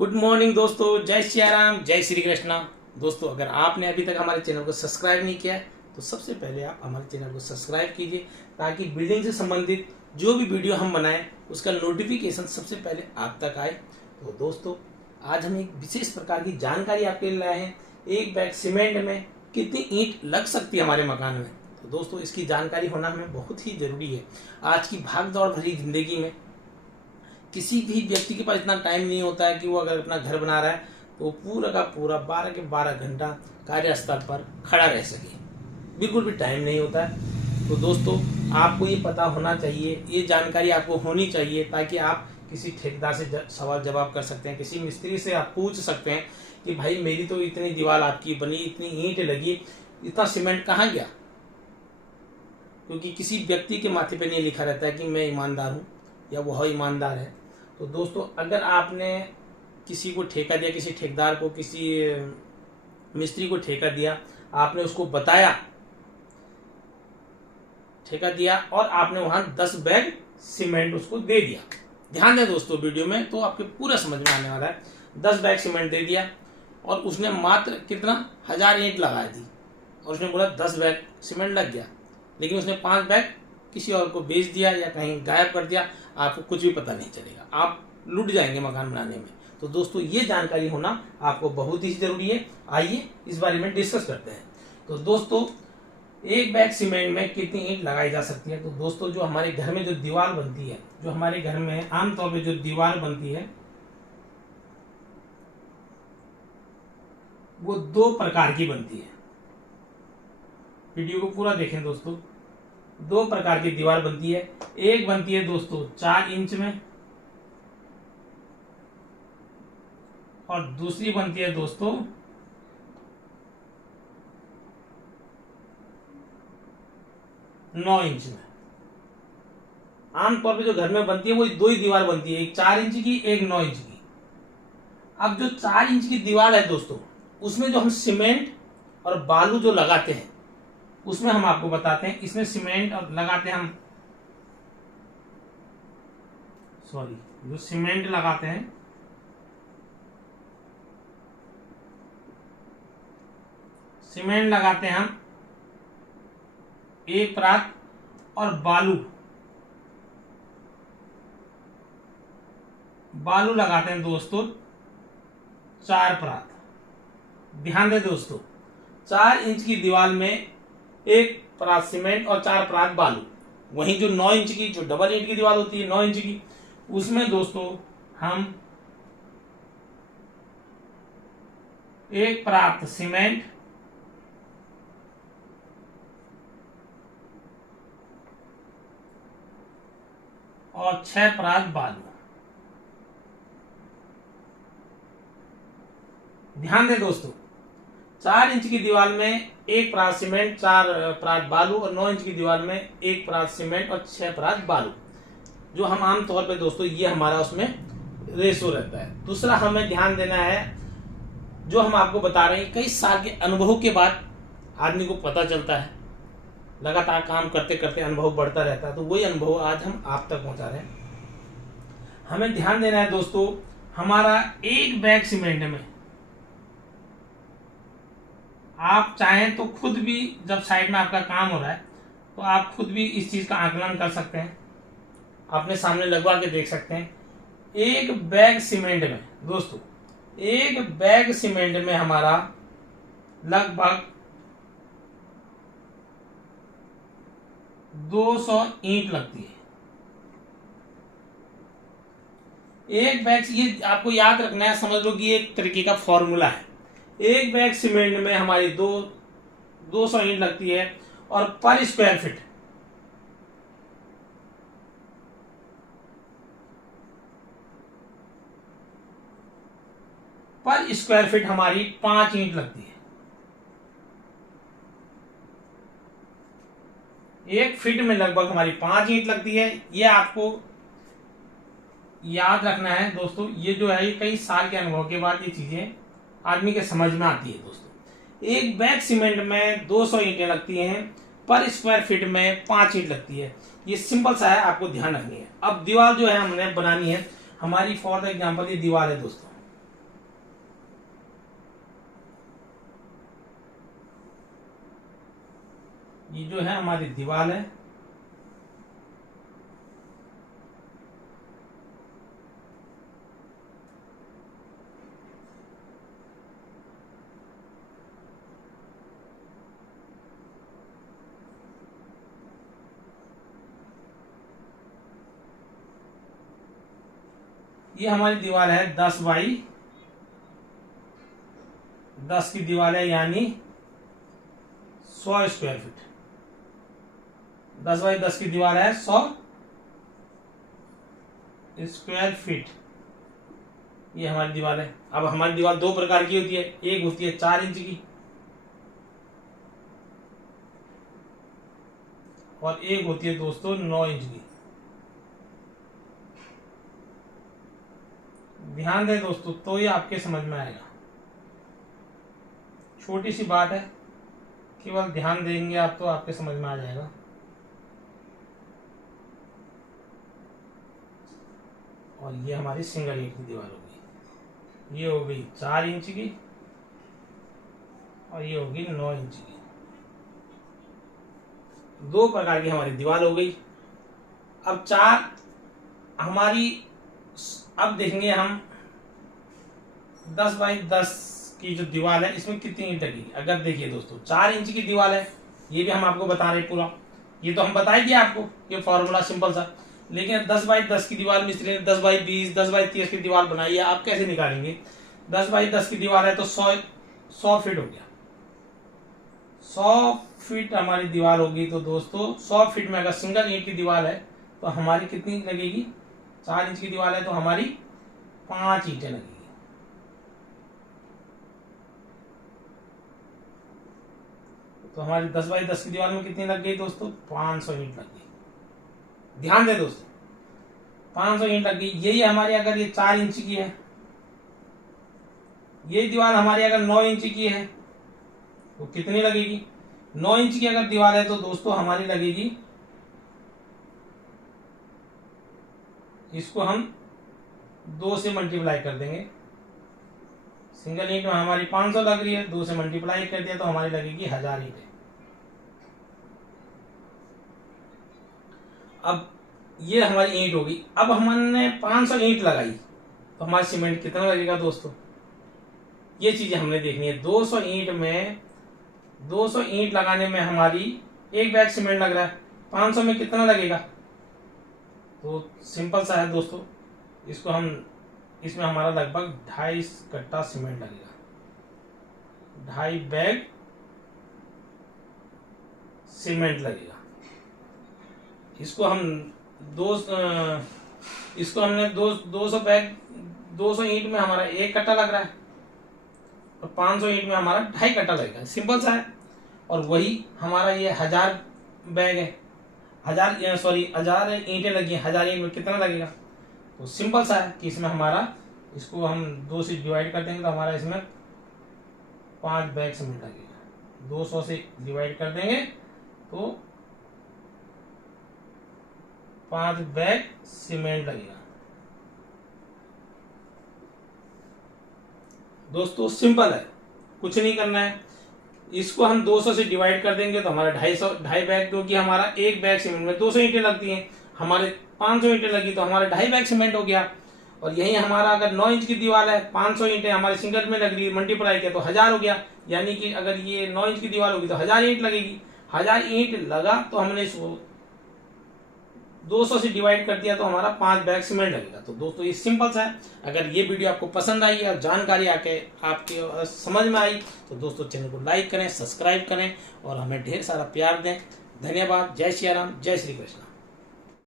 Good morning दोस्तों, जय श्री राम, जय श्री कृष्णा। दोस्तों, अगर आपने अभी तक हमारे चैनल को सब्सक्राइब नहीं किया है तो सबसे पहले आप हमारे चैनल को सब्सक्राइब कीजिए ताकि बिल्डिंग से संबंधित जो भी वीडियो हम बनाएं उसका नोटिफिकेशन सबसे पहले आप तक आए। तो दोस्तों, आज हम एक विशेष प्रकार की जानकारी आपके लिए लाए हैं। एक बैग सीमेंट में कितनी ईंट लग सकती है हमारे मकान में। तो दोस्तों, इसकी जानकारी होना हमें बहुत ही जरूरी है। आज की भाग दौड़ भरी जिंदगी में किसी भी व्यक्ति के पास इतना टाइम नहीं होता है कि वो अगर अपना घर बना रहा है तो पूरा का पूरा 12 के 12 घंटा कार्यस्थल पर खड़ा रह सके। बिल्कुल भी टाइम नहीं होता है। तो दोस्तों, आपको ये पता होना चाहिए, ये जानकारी आपको होनी चाहिए ताकि आप किसी ठेकेदार से सवाल जवाब कर सकते हैं, किसी मिस्त्री से आप पूछ सकते हैं कि भाई मेरी तो इतनी दीवार आपकी बनी, इतनी ईंट लगी, इतना सीमेंट कहाँ गया। क्योंकि किसी व्यक्ति के माथे पे नहीं लिखा रहता है कि मैं ईमानदार हूँ या वह ईमानदार है। तो दोस्तों, अगर आपने किसी को ठेका दिया, किसी ठेकेदार को, किसी मिस्त्री को ठेका दिया, आपने उसको बताया, ठेका दिया और आपने वहां 10 बैग सीमेंट उसको दे दिया। ध्यान दें दोस्तों, वीडियो में तो आपके पूरा समझ में आने वाला है। 10 बैग सीमेंट दे दिया और उसने मात्र कितना 1000 ईंट लगा दी और उसने बोला 10 बैग सीमेंट लग गया, लेकिन उसने 5 बैग किसी और को बेच दिया या कहीं गायब कर दिया, आपको कुछ भी पता नहीं चलेगा, आप लुट जाएंगे मकान बनाने में। तो दोस्तों, ये जानकारी होना आपको बहुत ही जरूरी है। आइए इस बारे में डिस्कस करते हैं। तो दोस्तों, एक बैग सीमेंट में कितनी ईंट लगाई जा सकती है। तो दोस्तों, जो हमारे घर में जो दीवार बनती है, जो हमारे घर में आमतौर पर जो दीवार बनती है वो 2 प्रकार की बनती है। वीडियो को पूरा देखें दोस्तों। 2 प्रकार की दीवार बनती है। एक बनती है दोस्तों 4 इंच में और दूसरी बनती है दोस्तों 9 इंच में। आमतौर पे जो घर में बनती है वो 2 ही दीवार बनती है, एक 4 इंच की, एक 9 इंच की। अब जो 4 इंच की दीवार है दोस्तों, उसमें जो हम सीमेंट और बालू जो लगाते हैं उसमें हम आपको बताते हैं। इसमें सीमेंट और लगाते हैं हम, जो सीमेंट लगाते हैं हम 1 परात और बालू लगाते हैं दोस्तों 4 परात। ध्यान दें दोस्तों, 4 इंच की दीवार में 1 परात सीमेंट और 4 परात बालू। वहीं जो 9 इंच की, जो डबल ईंट की दीवार होती है 9 इंच की, उसमें दोस्तों हम 1 परात सीमेंट और 6 परात बालू। ध्यान दें दोस्तों, 4 इंच की दीवार में 1 परात सीमेंट, 4 परात बालू और 9 इंच की दीवार में 1 परात सीमेंट और 6 परात बालू। जो हम आमतौर पे दोस्तों, ये हमारा उसमें रेशो रहता है। दूसरा हमें ध्यान देना है, जो हम आपको बता रहे हैं, कई साल के अनुभव के बाद आदमी को पता चलता है। लगातार काम करते करते अनुभव बढ़ता रहता है। तो वही अनुभव आज हम आप तक पहुंचा रहे हैं। हमें ध्यान देना है दोस्तों, हमारा एक बैग सीमेंट में आप चाहें तो खुद भी, जब साइड में आपका काम हो रहा है तो आप खुद भी इस चीज का आकलन कर सकते हैं, अपने सामने लगवा के देख सकते हैं। एक बैग सीमेंट में दोस्तों, एक बैग सीमेंट में हमारा लगभग 200 ईंट लगती है। एक बैग, ये आपको याद रखना है, समझ लो कि एक तरीके का फॉर्मूला है। एक बैग सीमेंट में हमारी 200 ईंट लगती है और पर स्क्वायर फीट हमारी 5 ईंट लगती है। 1 फीट में लगभग हमारी 5 ईंट लगती है। ये आपको याद रखना है दोस्तों। ये जो है, ये कई साल के अनुभव के बाद ये चीजें आदमी के समझ में आती है दोस्तों। एक बैग सीमेंट में 200 ईंटें लगती हैं, पर स्क्वायर फीट में 5 ईंट लगती है। ये सिंपल सा है, आपको ध्यान रखनी है। अब दीवार जो है हमने बनानी है, हमारी फॉर एग्जांपल ये दीवार है दोस्तों, ये जो है हमारी दीवार है, ये हमारी दीवार है 10 बाई 10 की दीवार है, यानी 100 स्क्वायर फीट। 10 बाई 10 की दीवार है 100 स्क्वायर फीट, ये हमारी दीवार है। अब हमारी दीवार दो प्रकार की होती है, एक होती है 4 इंच की और एक होती है दोस्तों 9 इंच की। ध्यान दें दोस्तों, तो ये आपके समझ में आएगा। छोटी सी बात है, केवल ध्यान देंगे आप तो आपके समझ में आ जाएगा। और ये हमारी सिंगल ईंट की दीवार होगी, ये हो गई 4 इंच की और ये होगी 9 इंच की। दो प्रकार की हमारी दीवार हो गई। अब अब देखेंगे हम 10 बाई 10 की जो दीवार है इसमें कितनी ईंट लगेगी। अगर देखिए दोस्तों 4 इंच की दीवार है, ये भी हम आपको बता रहे पूरा, ये तो हम बता ही दिया आपको, ये फॉर्मूला सिंपल सा। लेकिन 10 बाई 10 की दीवार मिस्त्री ने 10 बाई 20 10 बाई 30 की दीवार बनाई है, आप कैसे निकालेंगे। 10 बाई 10 की दीवार है तो 100 फीट हो गया, 100 फीट हमारी दीवार होगी। तो दोस्तों 100 फीट में अगर सिंगल ईंट की दीवार है तो हमारी कितनी लगेगी। 4 इंच की दीवार है तो हमारी 5 ईंटें लगेगी। तो हमारी 10 बाई 10 की दीवार में कितनी लग गई दोस्तों, 500 ईंट लग गई। ध्यान दें दोस्तों, 500 ईंट लग गई। यही हमारी अगर ये 4 इंच की है, ये दीवार हमारी अगर 9 इंच की है तो कितनी लगेगी। 9 इंच की अगर दीवार है तो दोस्तों हमारी लगेगी, इसको हम 2 से मल्टीप्लाई कर देंगे। सिंगल ईंट में हमारी 500 लग रही है, 2 से मल्टीप्लाई कर दिया तो हमारी लगेगी 1000 ईंटें। अब ये हमारी ईंट होगी। अब हमने 500 ईंट लगाई तो हमारा सीमेंट कितना लगेगा दोस्तों, ये चीजें हमने देखनी है। 200 ईंट लगाने में हमारी एक बैग सीमेंट लग रहा है, 500 में कितना लगेगा। तो सिंपल सा है दोस्तों, इसमें हमारा लगभग 2.5 कट्टा सीमेंट लगेगा, 2.5 बैग सीमेंट लगेगा। इसको हमने 200 बैग 200 ईंट में हमारा 1 कट्टा लग रहा है और 500 ईंट में हमारा 2.5 कट्टा लगेगा। सिंपल सा है। और वही हमारा ये 1000 बैग है, 1000 ईंटें लगी हैं, 1000 ईंट में कितना लगेगा। तो सिंपल सा है कि इसमें हमारा, इसको हम 2 से डिवाइड कर देंगे तो हमारा इसमें 5 बैग सीमेंट लगेगा। 200 से डिवाइड कर देंगे तो 5 बैग सीमेंट लगेगा। दोस्तों सिंपल है, कुछ नहीं करना है। इसको हम 200 से डिवाइड कर देंगे तो हमारा 2.5 बैग, क्योंकि हमारा एक बैग सीमेंट में 200 ईंटें लगती हैं, हमारे 500 ईंटें लगी तो हमारे 2.5 बैग सीमेंट हो गया। और यही हमारा अगर 9 इंच की दीवार है, 500 ईंटें हमारे सिंगल में लग रही है, मल्टीप्लाई किया तो 1000 हो गया। यानी कि अगर ये 9 इंच की दीवार होगी तो 1000 ईंट लगेगी। 1000 ईंट लगा तो हमने इसको 200 से डिवाइड कर दिया तो हमारा 5 बैग सीमेंट लगेगा। तो दोस्तों ये सिंपल सा है। अगर ये वीडियो आपको पसंद आई और जानकारी आपके समझ में आई तो दोस्तों चैनल को लाइक करें, सब्सक्राइब करें और हमें ढेर सारा प्यार दें। धन्यवाद। जय सिया राम, जय श्री कृष्ण।